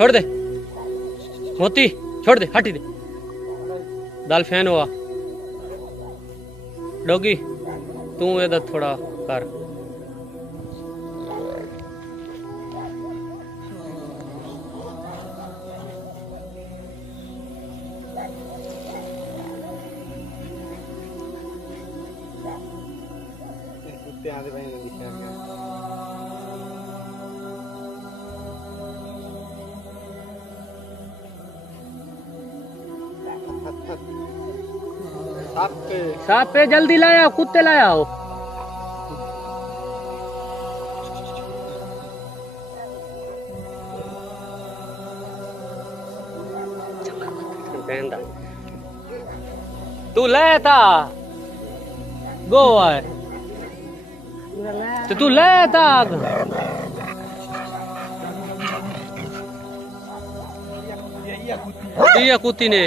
छोड़ दे मोती छोड़ दे हटी दे दाल फैन हुआ डोगी तू एदा थोड़ा कर साफ पे जल्दी लाया कुत्ते लाया हो तू लाया था गोवा तो तू लाया था ये कुत्ती ने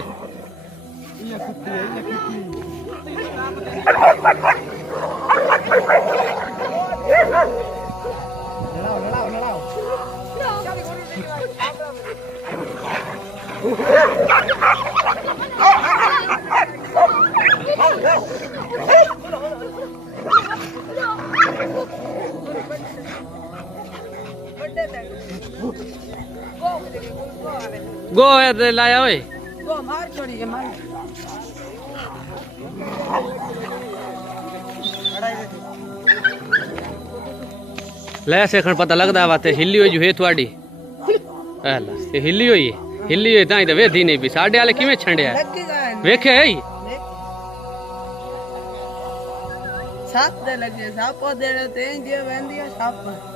गो है लाया ओए गो मार छोड़ी के मार ले सेखण पता लगदा वाते हिली होई जो है तुआडी अल्लाह ते हिली होई ताई ते वेधी नहीं भी साडे वाले किवें छंडया वेखे है साथ दे लगे सापो दे ते जे वेंदी साप